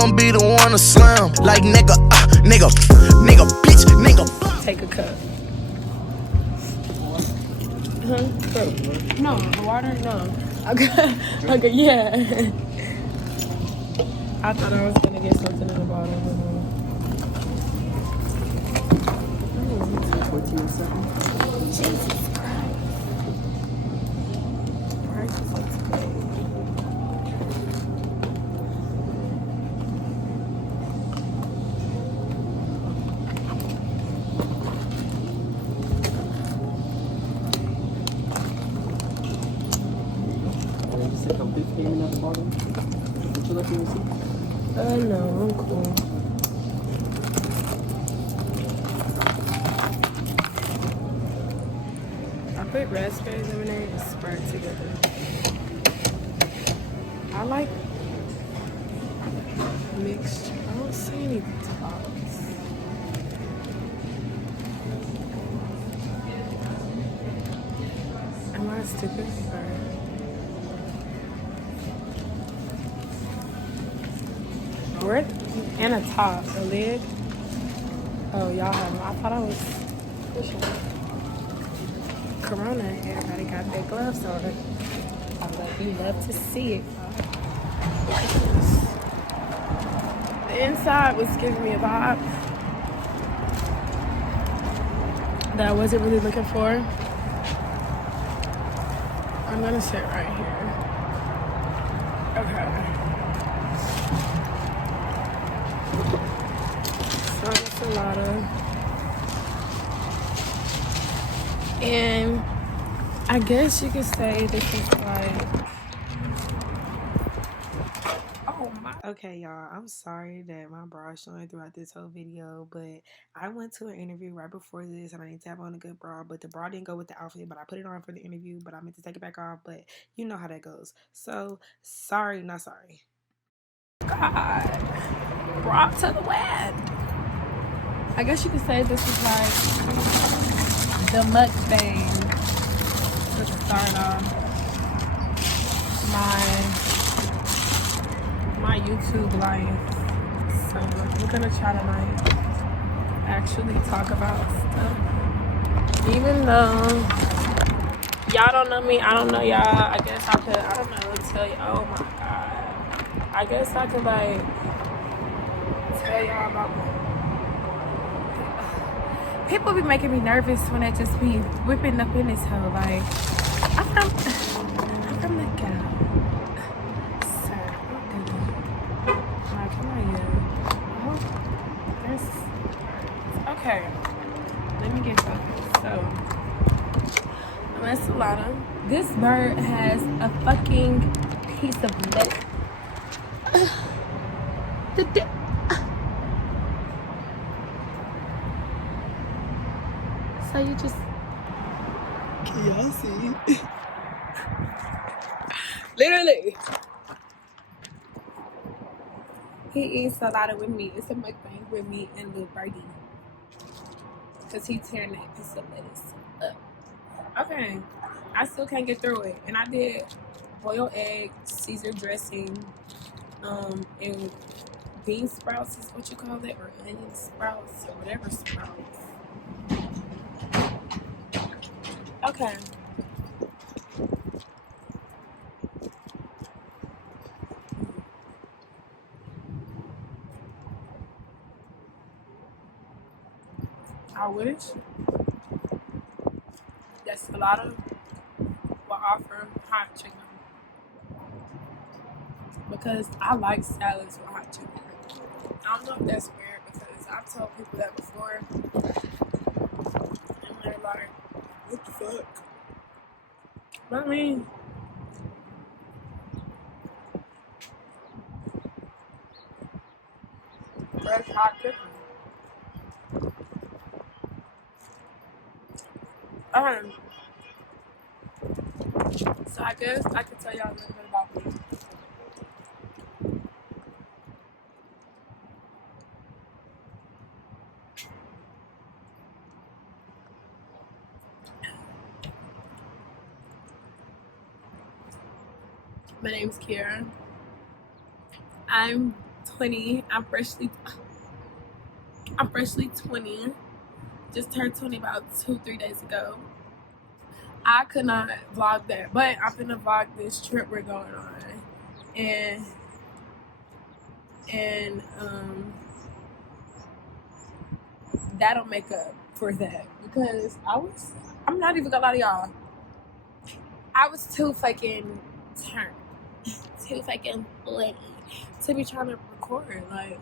gon' be the one to slam. Like nigga, bitch, nigga. Take a cup. Huh? No, the water? No. Okay, yeah. I thought I was gonna get something in the bottle. Jesus Christ. Prices of today. No, I'm cool. I put raspberry lemonade and Sprite together. I like mixture. I don't see any tops. Am I stupid? Sorry. Where? And a top, a lid. Oh, y'all have. I thought I was pushing. Corona. Everybody got their gloves on. You love to see it. The inside was giving me a vibe that I wasn't really looking for. I'm gonna sit right here. Okay. Salata. And I guess you could say this is like, oh my. Okay, y'all, I'm sorry that my bra is showing throughout this whole video, but I went to an interview right before this and I need to have on a good bra, but the bra didn't go with the outfit, but I put it on for the interview, but I meant to take it back off, but you know how that goes. So, sorry, not sorry. God, brought to the web. I guess you could say this is like the mukbang to start off my YouTube life. So I'm gonna try to like actually talk about stuff. Even though y'all don't know me, I don't know y'all. I guess I could, I don't know, tell you. Oh my god. I guess I could like tell y'all about. People be making me nervous when I just be whipping up in this hole. Like I'm from the ghetto. Sir, I'm good. Like, come on, you. Oh, there's. Okay, let me get focused. So, I'm at Salata. This bird has a fucking piece of meat. So you just. Can y'all see? Literally. He eats Salata with me. It's a mukbang with me and Lil Birdie. Because he's tearing that piece of lettuce up. Okay. I still can't get through it. And I did boiled egg, Caesar dressing, and bean sprouts is what you call it, or onion sprouts, or whatever sprouts. Okay. I wish that Salata will offer hot chicken. Because I like salads with hot chicken. I don't know if that's weird because I've told people that before. And they're like, what the fuck? But I mean, fresh hot chicken. So I guess I can tell y'all a little bit about me. My name's Kiara. I'm 20. I'm freshly 20. Just turned 20 about 2-3 days ago. I could not vlog that, but I'm gonna vlog this trip we're going on, and that'll make up for that, because I'm not even gonna lie to y'all, I was too fucking turned, too fucking lit to be trying to record, like,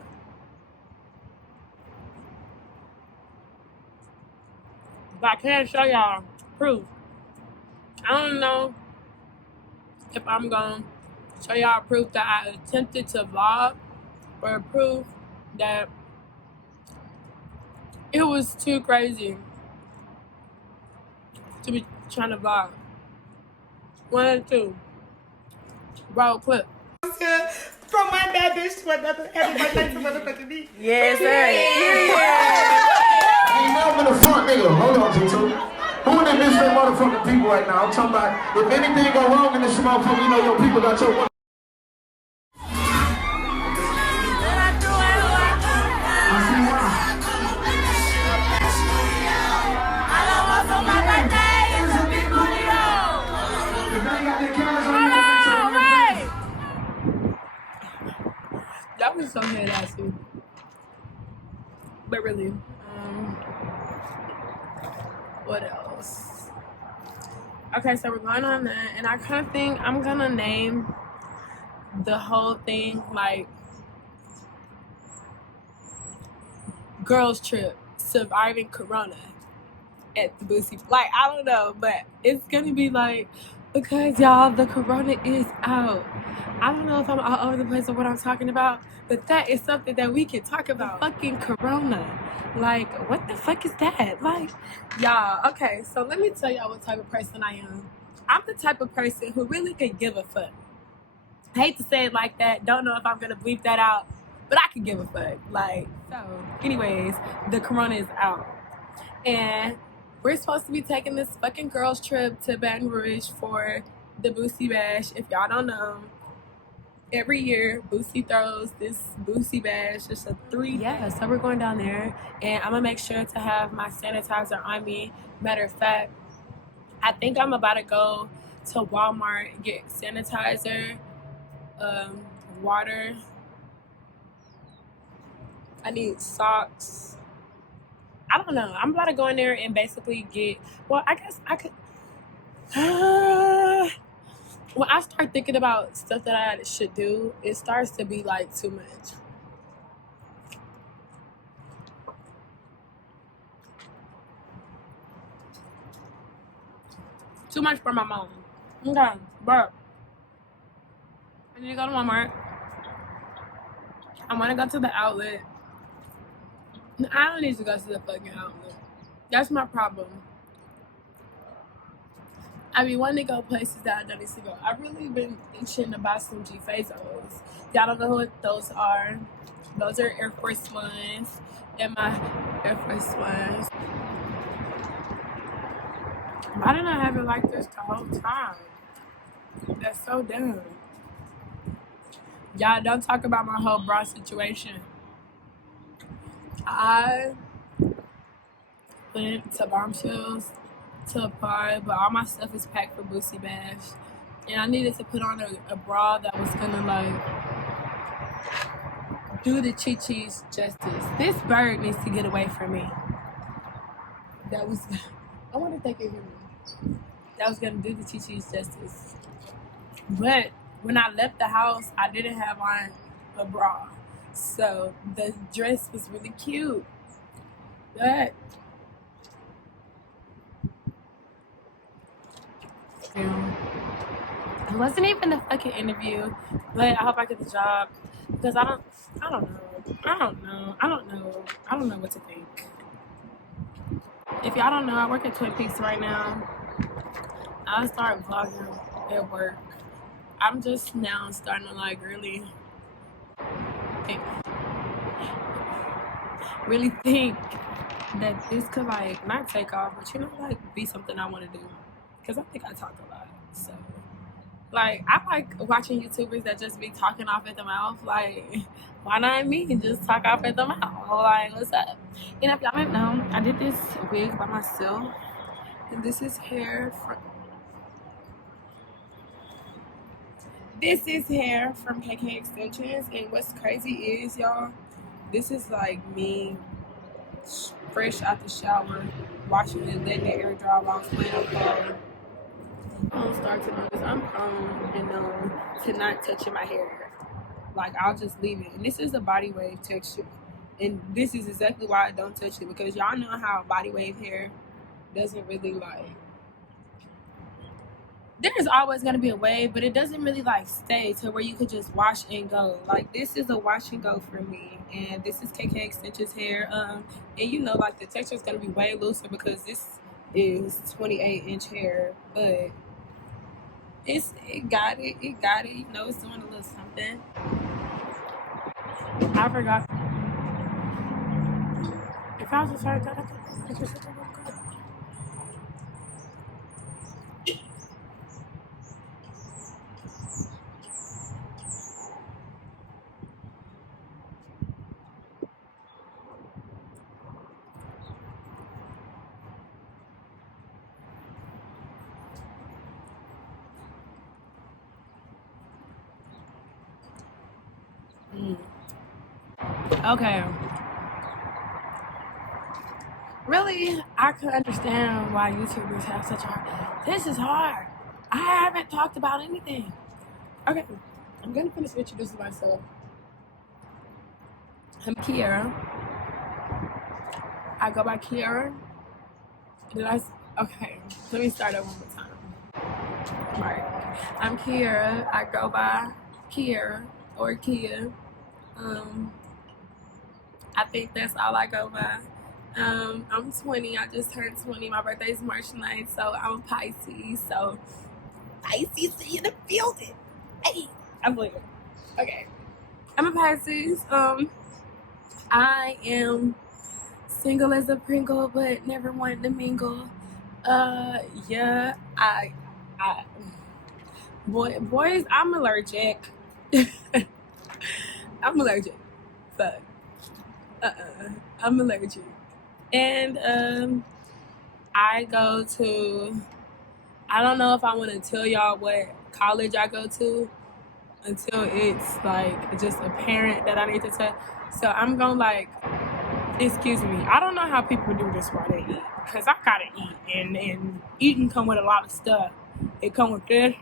but I can't show y'all proof. I don't know if I'm gonna show y'all proof that I attempted to vlog, or proof that it was too crazy to be trying to vlog. 1 and 2. Roll clip. From my bad bitch to another, everybody to motherfucking me. Yes, sir. Ain't never been a front nigga. Hold on, T2. Who in that bitch that motherfucking people right now? I'm talking about if anything go wrong in this motherfucker, you know your people got your one. That was so head assy. But really, what else? Okay, so we're going on that, and I kind of think I'm gonna name the whole thing like girls trip surviving Corona at the Boosie. Like, I don't know, but it's gonna be like, because y'all, the Corona is out. I don't know if I'm all over the place of what I'm talking about, but that is something that we can talk about. Fucking Corona. Like, what the fuck is that? Like, y'all, okay, so let me tell y'all what type of person I am. I'm the type of person who really can give a fuck. I hate to say it like that. Don't know if I'm gonna bleep that out, but I can give a fuck. Like, so, anyways, the Corona is out. And we're supposed to be taking this fucking girls trip to Baton Rouge for the Boosie Bash. If y'all don't know, every year Boosie throws this Boosie Bash. It's a 3 days. Yeah, so we're going down there, and I'm gonna make sure to have my sanitizer on me. Matter of fact, I think I'm about to go to Walmart, get sanitizer, water. I need socks. I don't know. I'm about to go in there and basically get, well, I guess I could, when I start thinking about stuff that I should do, it starts to be like too much. Too much for my mom. Okay, but I need to go to Walmart. I want to go to the outlet. I don't need to go to the fucking outlet. That's my problem. I be wanting to go places that I don't need to go. I've really been itching to buy some G-Fazos. Y'all don't know what those are. Those are Air Force Ones. And my Air Force Ones. Why didn't I have it like this the whole time? That's so dumb. Y'all don't talk about my whole bra situation. I went to Bombshells to apply, but all my stuff is packed for Boosie Bash. And I needed to put on a bra that was gonna like do the Chi-Chi's justice. This bird needs to get away from me. That was, I wonder if they can hear me. That was gonna do the Chi-Chi's justice. But when I left the house, I didn't have on a bra. So the dress was really cute. But it wasn't even a fucking interview, but I hope I get the job, because I don't know what to think. If y'all don't know, I work at Twin Peaks right now. I'll start vlogging at work. I'm just now starting to like really think that this could like not take off, but like be something I want to do, because I think I talk a lot. So Like, I like watching YouTubers that just be talking off at the mouth. Like, why not me? Just talk off at the mouth. Like, what's up? And if y'all don't know, I did this wig by myself. And this is hair from KK Extensions. And what's crazy is, y'all, this is like me fresh out the shower, washing it, letting the air dry while I was playing on the phone. I'm starting to notice I'm prone and known to not touching my hair. Like, I'll just leave it. And this is a body wave texture. And this is exactly why I don't touch it, because y'all know how body wave hair doesn't really like, there's always going to be a wave, but it doesn't really like stay to where you could just wash and go. Like, this is a wash and go for me. And this is KK Extensions hair. And you know, like, the texture is going to be way looser because this is 28-inch hair, but it got it, you know, it's doing a little something. I forgot. If I was just trying to okay. Really, I could understand why YouTubers have such a hard. This is hard. I haven't talked about anything. Okay, I'm gonna finish introducing myself. I'm Kiara. I go by Kiara. Okay, let me start over one more time. Alright. I'm Kiara. I go by Kiara or Kia. I think that's all I go by. I'm 20. I just turned 20. My birthday is March 9th, so I'm a Pisces. So Pisces in the building. Hey, I'm weird. Okay, I'm a Pisces. I am single as a Pringle, but never wanted to mingle. Yeah, boys, I'm allergic. I'm allergic. Fuck. I'm allergic. And I go to, I don't know if I want to tell y'all what college I go to until it's like just apparent that I need to tell. So I'm gonna like, excuse me, I don't know how people do this while they eat, because I gotta eat, and eating come with a lot of stuff. It come with this,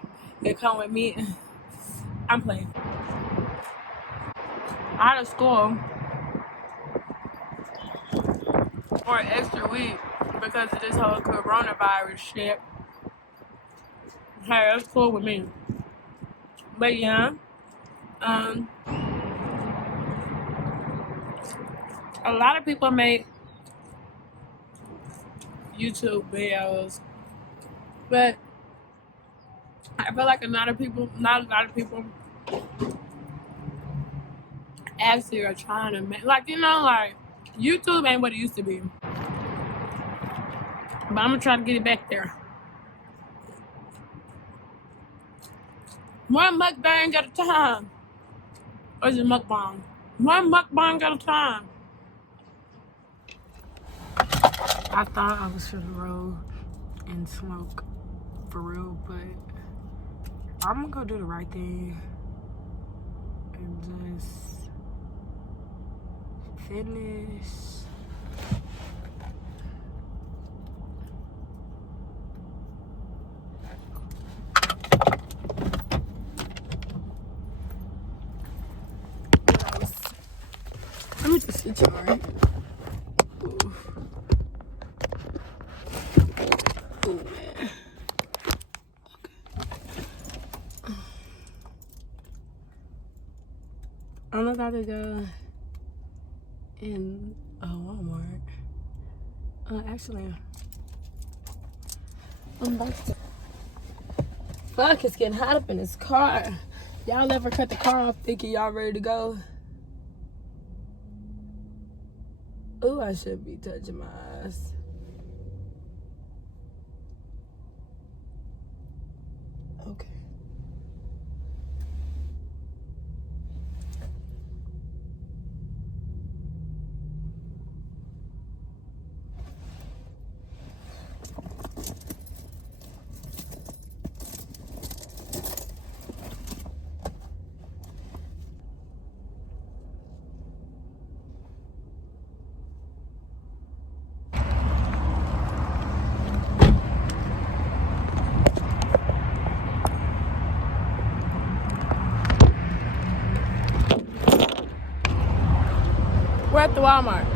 it come with meat. I'm playing. Out of school for an extra week because of this whole coronavirus shit. Hey, that's cool with me. But yeah, a lot of people make YouTube videos, but I feel like not a lot of people actually are trying to make, like, you know, like, YouTube ain't what it used to be. But I'm gonna try to get it back there. One mukbang at a time. Or is it mukbang? One mukbang at a time. I thought I was gonna roll and smoke for real, but I'm gonna go do the right thing and just finish. Let me just sit alright. Oh man. I'm about to go in Walmart. Actually, I'm about to. Fuck, it's getting hot up in this car. Y'all ever cut the car off thinking y'all ready to go? Ooh, I should be touching my eyes. Okay. We're at the Walmart.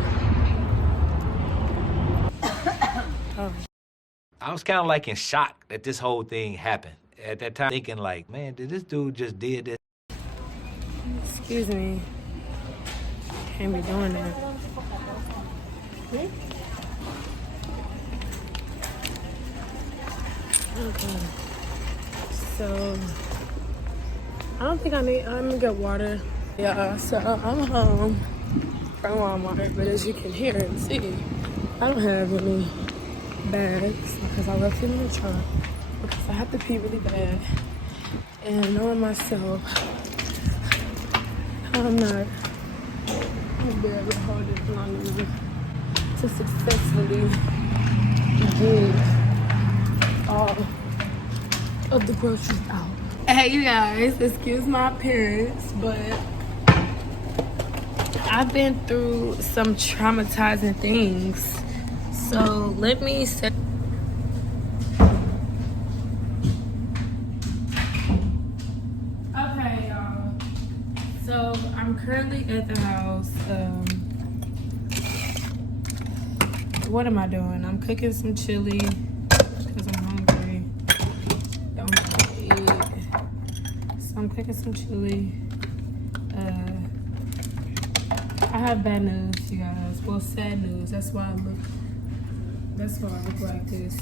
I was kind of like in shock that this whole thing happened. At that time, thinking like, man, did this dude just did this? Excuse me. Can't be doing that. Okay. So, I don't think I'm gonna get water. Yeah, so I'm home from Walmart, but as you can hear and see, I don't have any bags because I left them in the truck because I have to pee really bad. And knowing myself, I'm not gonna be able to hold it long enough to successfully get all of the groceries out. Hey you guys, excuse my appearance, but I've been through some traumatizing things. So let me say, okay y'all, so I'm currently at the house. What am I doing? I'm cooking some chili because I'm hungry. Don't want to eat. So I'm cooking some chili. I have bad news, you guys. Well, sad news. That's why I look like this.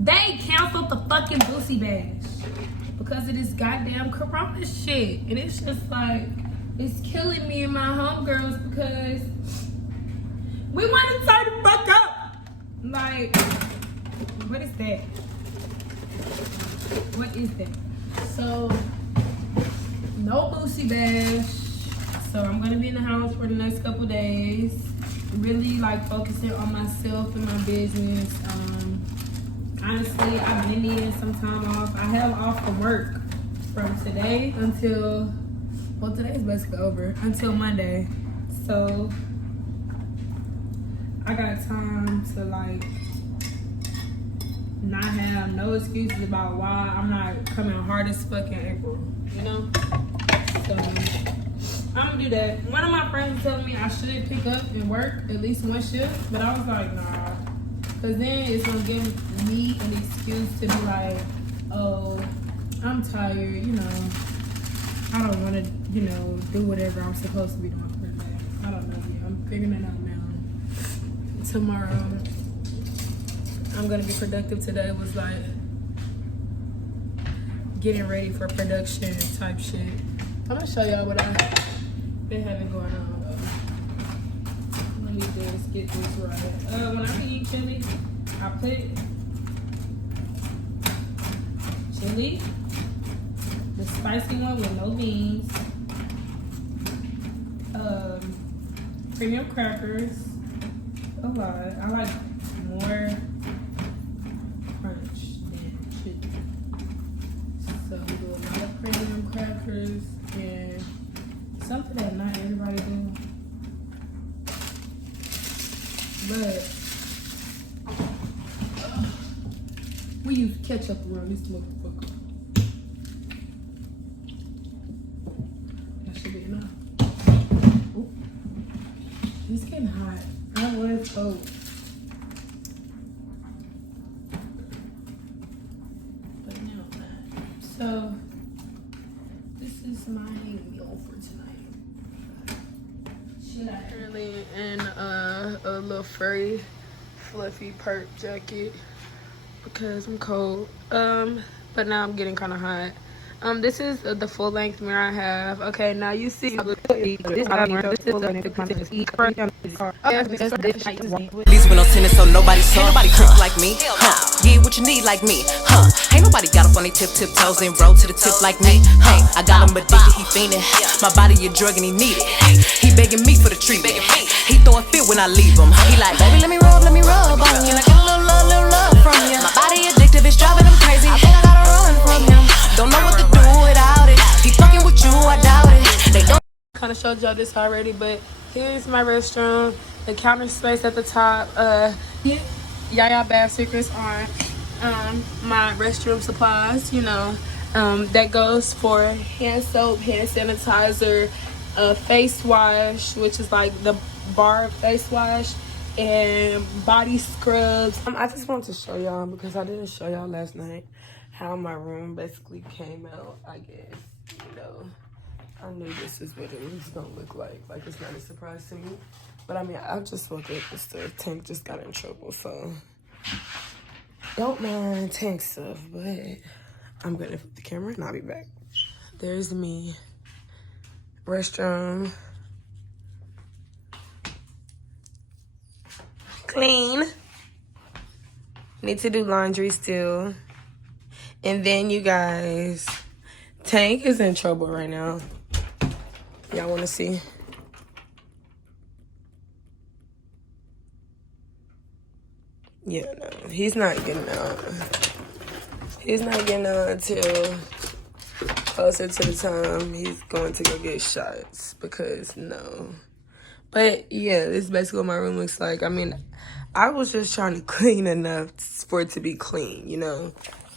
They canceled the fucking Boosie Bash because of this goddamn corona shit. And it's just like, it's killing me and my homegirls because we want to turn the fuck up. Like, what is that? What is that? So, no Boosie Bash. So I'm gonna be in the house for the next couple days. Really like focusing on myself and my business. Honestly, I've been needing some time off. I have off from work from today until, well, today's basically over, until Monday. So I got time to like not have no excuses about why I'm not coming hard as fuck in April, you know? So I'm gonna do that. One of my friends was telling me I should pick up and work at least one shift, but I was like, nah. Cause then it's gonna give me an excuse to be like, oh, I'm tired, you know. I don't wanna, you know, do whatever I'm supposed to be doing for the day. I don't know yet. I'm figuring it out now. Tomorrow, I'm gonna be productive. Today was like getting ready for production type shit. I'm gonna show y'all what I've been having going on. Let me just get this right. When I eat chili, I put chili, the spicy one with no beans, premium crackers, a lot. I like more crunch than chili. So we do a lot of premium crackers and something that not everybody do. But we use ketchup around this motherfucker. That should be enough. Ooh. It's getting hot. I want it cold. But now that. So this is my meal for tonight. Should I currently in a little furry, fluffy perp jacket because I'm cold. But now I'm getting kind of hot. This is the full length mirror I have. Okay, now you see. At least we don't tennis, so nobody saw. Nobody trick like me, Yeah, what you need like me, Ain't nobody got up on they tiptoes and roll to the tip like me, I got him addicted, he fiendin'. My body a drug and he need it. He begging me for the treatment. He throwing fit when I leave him. He like, baby, let me rub on you. Can I get a little love from you? My body addictive, it's driving him crazy. I think I gotta run from him. Don't know what to do without it. He fucking with you, I doubt it. They don't. kind of showed y'all this already, but here's my restroom. The counter space at the top. Yaya Bath Secrets on my restroom supplies. You know, that goes for hand soap, hand sanitizer, a face wash, which is like the bar face wash, and body scrubs. I just want to show y'all because I didn't show y'all last night how my room basically came out. I guess, you know, I knew this is what it was gonna look like. Like, it's not a surprise to me. But I mean, I just woke up and stuff. Tank just got in trouble, so don't mind Tank stuff. But I'm gonna flip the camera and I'll be back. There's me. Restroom. Clean. Need to do laundry still. And then you guys, Tank is in trouble right now. Y'all wanna see? Yeah, no, he's not getting out. He's not getting out until closer to the time he's going to go get shots, because no. But yeah, this is basically what my room looks like. I mean, I was just trying to clean enough for it to be clean, you know?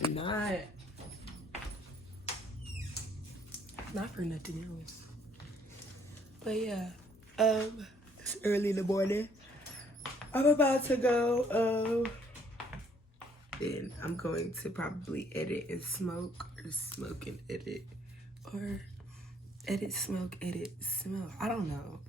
Not for nothing else. But yeah, it's early in the morning. I'm about to go, then I'm going to probably edit and smoke, or smoke and edit, or edit, smoke, edit, smoke. I don't know.